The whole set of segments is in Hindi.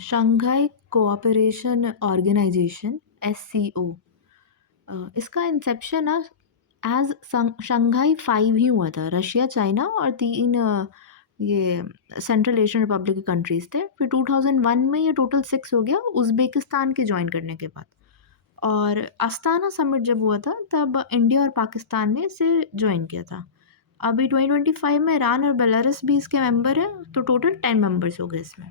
Shanghai cooperation organisation (SCO). इसका इंसेप्शन ना एज शंघाई 5 ही हुआ था। रशिया, चाइना और 3 ये सेंट्रल एशियन रिपब्लिक के कंट्रीज़ थे। फिर 2001 में ये टोटल 6 हो गया उज़्बेकिस्तान के जॉइन करने के बाद। और अस्ताना समिट जब हुआ था तब इंडिया और पाकिस्तान ने इसे जॉइन किया था। अभी 2025 में ईरान और बेलारूस भी इसके मेंबर हैं, तो टोटल 10 मेंबर्स हो गए इसमें।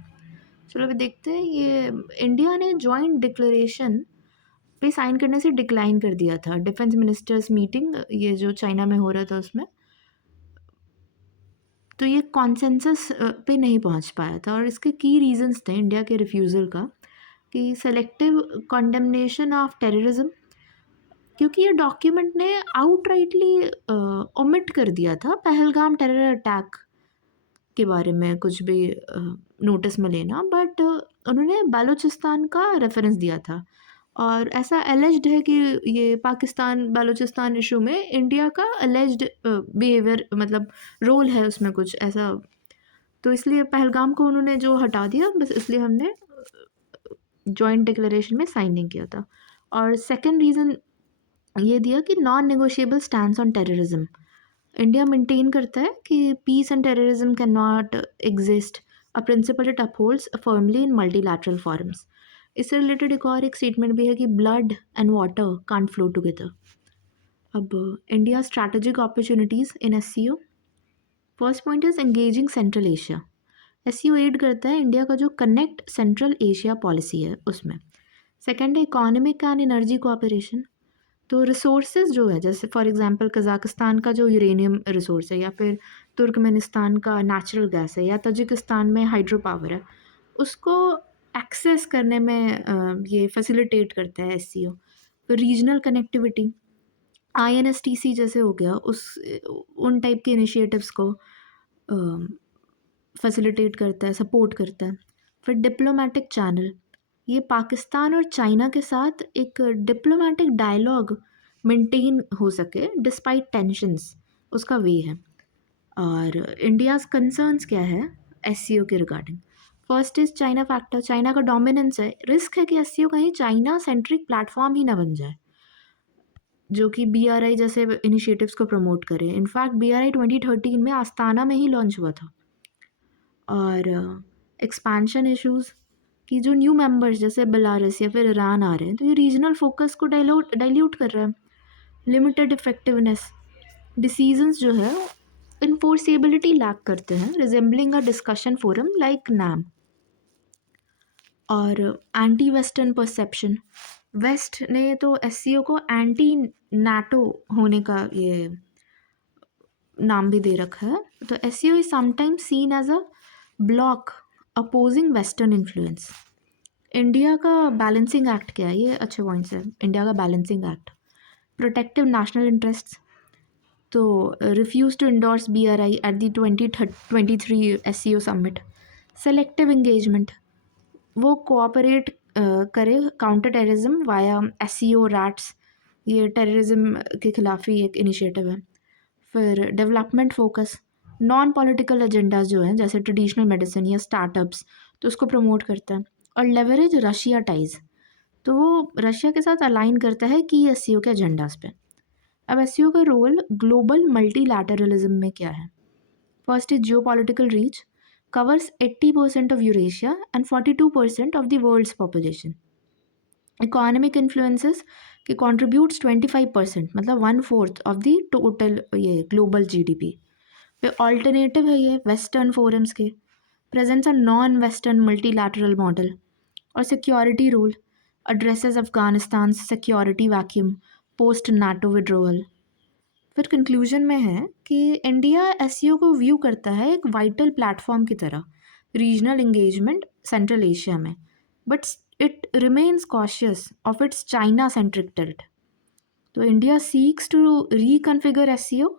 चलो अभी देखते हैं। ये इंडिया ने जॉइंट डिक्लेरेशन पे साइन करने से डिक्लाइन कर दिया था। डिफेंस मिनिस्टर्स मीटिंग ये जो चाइना में हो रहा था उसमें, तो ये कॉन्सेंसस पे नहीं पहुंच पाया था। और इसके की रीजंस थे इंडिया के रिफ्यूज़ल का कि सेलेक्टिव कंडेमनेशन ऑफ टेररिज्म, क्योंकि ये डॉक्यूमेंट ने आउटराइटली ओमिट कर दिया था पहलगाम टेरर अटैक के बारे में कुछ भी नोटिस में लेना, बट उन्होंने बलूचिस्तान का रेफरेंस दिया था। और ऐसा एलिज्ड है कि ये पाकिस्तान बलूचिस्तान इशू में इंडिया का एलिज्ड बिहेवियर, मतलब रोल है उसमें कुछ ऐसा। तो इसलिए पहलगाम को उन्होंने जो हटा दिया, बस इसलिए हमने जॉइंट डिक्लेरेशन में साइन नहीं किया था। और सेकंड रीज़न ये दिया कि non negotiable stand on terrorism. India maintain करता है कि peace and terrorism can not exist, a principle it upholds firmly in multilateral forums. इससे रिलेटेड एक और एक स्टेटमेंट भी है कि blood and water can't flow together. अब India strategic opportunities in SCO। First point is engaging central Asia. SCO add करता है इंडिया का जो कनेक्ट सेंट्रल एशिया पॉलिसी है उसमें। सेकेंड है इकोनॉमिक एंड एनर्जी कोऑपरेशन। तो रिसोर्सेज जो है, जैसे फॉर एग्जांपल कज़ाकिस्तान का जो यूरेनियम रिसोर्स है, या फिर तुर्कमेनिस्तान का नेचुरल गैस है, या ताजिकिस्तान में हाइड्रो पावर है, उसको एक्सेस करने में ये फैसिलिटेट करता है SCO। फिर रीजनल कनेक्टिविटी, INSTC जैसे हो गया, उन टाइप के इनिशिएटिव्स को फैसिलिटेट करता है, सपोर्ट करता है। फिर डिप्लोमेटिक चैनल, ये पाकिस्तान और चाइना के साथ एक डिप्लोमेटिक डायलॉग मेंटेन हो सके डिस्पाइट टेंशंस, उसका वे है। और इंडियाज़ कंसर्न्स क्या है SCO के regarding. First is China factor, China का डोमिनेंस है। रिस्क है कि SCO कहीं चाइना सेंट्रिक प्लेटफॉर्म ही ना बन जाए जो कि BRI जैसे इनिशिएटिव्स को प्रमोट करे। इनफैक्ट BRI 2013 में आस्ताना में ही लॉन्च हुआ था। और एक्सपेंशन इश्यूज़ कि जो न्यू मेंबर्स जैसे बेलारूस या फिर ईरान आ रहे हैं, तो ये रीजनल फोकस को डाइल्यूट कर रहा है। लिमिटेड इफेक्टिवनेस, डिसीजंस जो है इन्फोर्सेबिलिटी लैक करते हैं, resembling a discussion forum like NAM। और एंटी वेस्टर्न परसेप्शन, वेस्ट ने तो SCO को एंटी NATO होने का ये नाम भी दे रखा है। तो SCO is sometimes seen as a bloc opposing western influence. India का बैलेंसिंग एक्ट क्या है, ये अच्छे पॉइंट्स है। इंडिया का balancing act, protective national interests, तो refuse to endorse BRI at the 2023 SCO summit. Selective engagement, वो कोऑपरेट करे counter terrorism via SCO RATS, ये टेररिज्म के खिलाफ ही एक इनिशिएटिव है। फिर development focus, non political agendas जो हैं जैसे ट्रेडिशनल मेडिसिन या स्टार्टअप्स, तो उसको प्रमोट करता है। और लेवरेज रशिया टाइज, तो वो रशिया के साथ अलाइन करता है कि SCO के एजेंडाज पे। अब SCO का रोल ग्लोबल मल्टीलैटरलिज्म में क्या है। First is geo political reach, covers 80% of Eurasia and 42% of the world's population. Economic influences कि कॉन्ट्रीब्यूट्स 25%, मतलब 1/4 ऑफ द टोटल ये ग्लोबल GDP पे। ऑल्टरनेटिव है ये वेस्टर्न फोरम्स के, presents a non western multilateral model. और security role, addresses Afghanistan security vacuum post NATO withdrawal. फिर कंक्लूजन में है कि इंडिया SCO को व्यू करता है एक वाइटल प्लेटफॉर्म की तरह रीजनल एंगेजमेंट सेंट्रल एशिया में, but it remains cautious of its China centric tilt. तो India seeks to reconfigure SCO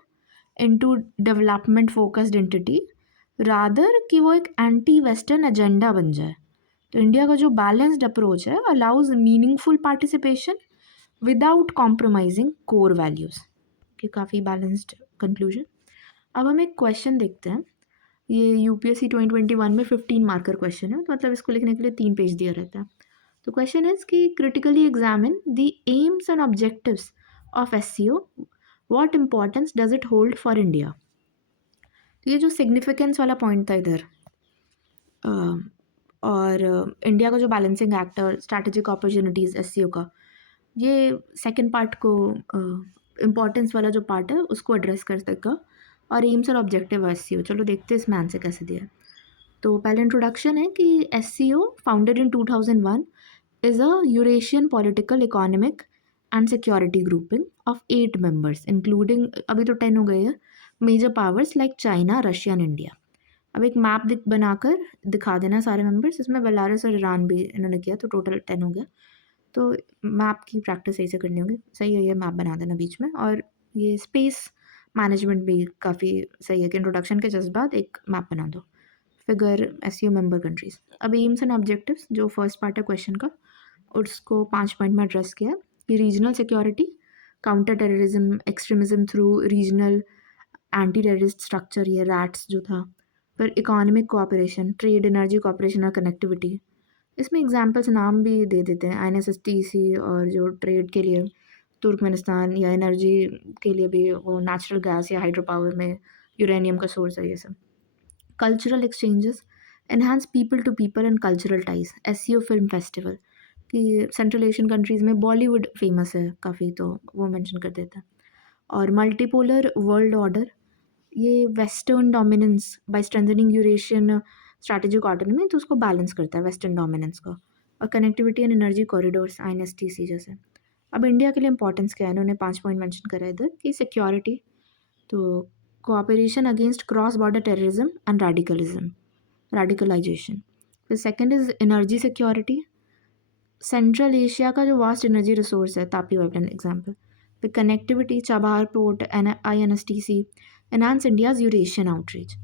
into development focused entity rather कि वो एक एंटी वेस्टर्न एजेंडा बन जाए। तो इंडिया का जो बैलेंस्ड अप्रोच है allows meaningful participation without compromising core values. कि काफ़ी बैलेंस्ड कंक्लूजन। अब हम एक क्वेश्चन देखते हैं। ये यूपीएससी 2021 में 15 मार्कर क्वेश्चन है, तो मतलब इसको लिखने के लिए 3 पेज दिया रहता है। तो क्वेश्चन इज कि critically examine the AIIMS and objectives of SCO, what importance does it hold for India. तो ये जो सिग्निफिकेंस वाला पॉइंट था इधर, और इंडिया का जो बैलेंसिंग एक्ट और स्ट्रैटेजिक अपॉर्चुनिटीज़ एससीओ का, ये सेकंड पार्ट को, इम्पोर्टेंस वाला जो पार्ट है उसको एड्रेस कर सकेगा, और एम्स और ऑब्जेक्टिव एससीओ। चलो देखते हैं इसमें आंसर कैसे दिया है। तो पहले इंट्रोडक्शन है कि SCO founded in 2001 is a Eurasian political, economic and security grouping of 8 members, including, अभी तो 10 हो गए हैं, major powers like China, Russia and India। अब एक मैप बनाकर दिखा देना सारे मेंबर्स, इसमें बेलारूस और ईरान भी इन्होंने किया, तो टोटल 10 हो गया। तो मैप की प्रैक्टिस सही से करनी होगी, सही है ये मैप बना देना बीच में। और ये स्पेस मैनेजमेंट भी काफ़ी सही है कि इंट्रोडक्शन के जस्ट बाद एक मैप बना दो। Figure SCO member countries. अब एम्स एंड ऑब्जेक्टिव्स जो फर्स्ट पार्ट है क्वेश्चन का, उसको 5 पॉइंट में एड्रेस किया कि regional security, counter terrorism, extremism through regional anti terrorist structure, ये रैट्स जो था। फिर economic cooperation, trade, energy cooperation और कनेक्टिविटी। इसमें एग्जांपल्स नाम भी दे देते हैं, INSTC, और जो ट्रेड के लिए तुर्कमेनिस्तान, या एनर्जी के लिए भी वो नेचुरल गैस या हाइड्रो पावर में यूरेनियम का सोर्स है ये सब। Cultural exchanges, enhance people to people and cultural ties, SCO film festival, कि सेंट्रल एशियन कंट्रीज़ में बॉलीवुड फेमस है काफ़ी, तो वो मेंशन कर देता है। और मल्टीपोलर वर्ल्ड ऑर्डर, ये western dominance by strengthening Eurasian strategic autonomy, तो उसको बैलेंस करता है वेस्टर्न डोमिनेंस को। और connectivity and energy corridors, INSTC जैसे। अब इंडिया के लिए इंपॉर्टेंस क्या है, इन्होंने 5 पॉइंट मेंशन करा है इधर कि सिक्योरिटी, तो cooperation against cross border terrorism and radicalisation. फिर second is energy security, central Asia का जो वास्ट एनर्जी रिसोर्स है, तापी पाइपलाइन एग्जाम्पल। फिर connectivity, Chabahar port, INSTC, enhance India's Eurasian outreach.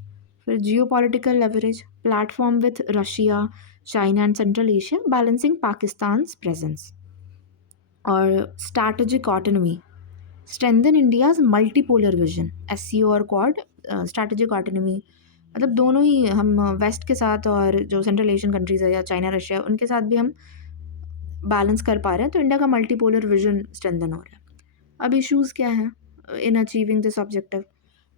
फिर geo political leverage, platform with Russia, China and central Asia, balancing Pakistan presence. और strategic autonomy, strengthen India's multipolar vision, SCO और क्वाड। स्ट्रैटेजिक ऑटोनॉमी मतलब दोनों ही, हम वेस्ट के साथ और जो सेंट्रल एशियन कंट्रीज़ है या चाइना रशिया, उनके साथ भी हम बैलेंस कर पा रहे हैं, तो इंडिया का मल्टीपोलर विजन स्ट्रेंथन हो रहा है। अब इश्यूज़ क्या हैं इन अचीविंग दिस ऑब्जेक्टिव,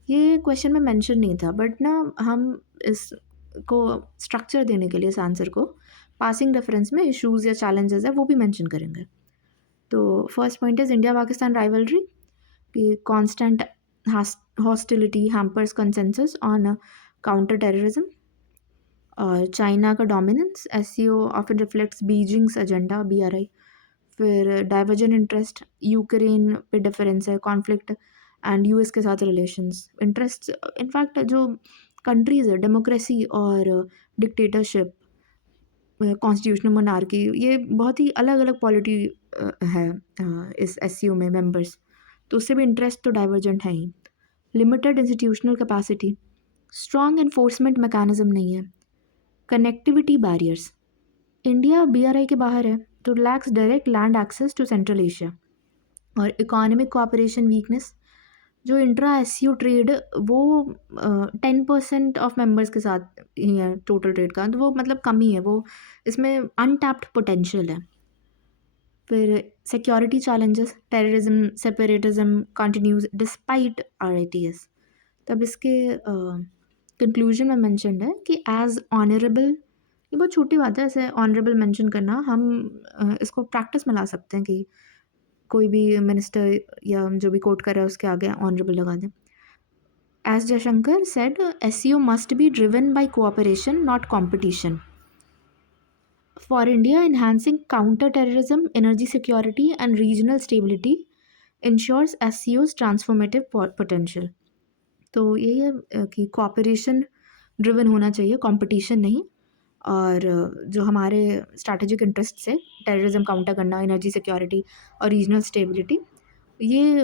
ये क्वेश्चन में मेंशन नहीं था, बट ना हम इसको स्ट्रक्चर देने के लिए इस आंसर को पासिंग रेफरेंस में इश्यूज़ या चैलेंजेस है वो भी मेंशन करेंगे। तो first point is India Pakistan rivalry, कि constant hostility hampers consensus on counter terrorism. और चाइना का dominance, SCO often reflects Beijing's agenda, BRI। फिर डाइवर्जन इंटरेस्ट, यूक्रेन पे डिफरेंस है, कॉन्फ्लिक्ट एंड यूएस के साथ रिलेशंस, इंटरेस्ट। इनफैक्ट जो कंट्रीज़ है, डेमोक्रेसी और डिक्टेटरशिप, कॉन्स्टिट्यूशनल मोनार्की, ये बहुत ही अलग अलग पॉलिटी है इस एससीओ में मेंबर्स, तो उससे भी इंटरेस्ट तो डाइवर्जेंट है ही। Limited institutional capacity, strong enforcement mechanism नहीं है। कनेक्टिविटी बैरियर्स, इंडिया BRI के बाहर है, तो lacks direct land access to central Asia. और इकोनॉमिक कोऑपरेशन वीकनेस, जो इंट्रा एससीओ ट्रेड वो 10% ऑफ मेंबर्स के साथ ही है टोटल ट्रेड का, तो वो मतलब कम ही है, वो इसमें अनटैप्ड पोटेंशियल है। फिर security challenges, terrorism, separatism continues despite RITS। तब इसके कंक्लूजन में मेंशन्ड है कि एज ऑनरेबल, ये बहुत छोटी बात है ऐसे ऑनरेबल मेंशन करना, हम इसको प्रैक्टिस में ला सकते हैं कि कोई भी मिनिस्टर या जो भी कोट कर रहा है उसके आगे ऑनरेबल लगा दें। S Jaishankar said, SCO must be driven by cooperation not competition. For India, enhancing counter-terrorism, energy security and regional stability ensures SCO's transformative potential। तो यही है कि कोऑपरेशन ड्रिवन होना चाहिए, कंपटीशन नहीं। और जो हमारे स्ट्रैटेजिक इंटरेस्ट से टेररिज्म काउंटर करना, एनर्जी सिक्योरिटी और रीजनल स्टेबिलिटी, ये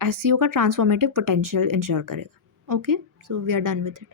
SCO का ट्रांसफॉर्मेटिव पोटेंशियल इंश्योर करेगा। Okay, so we are done with it.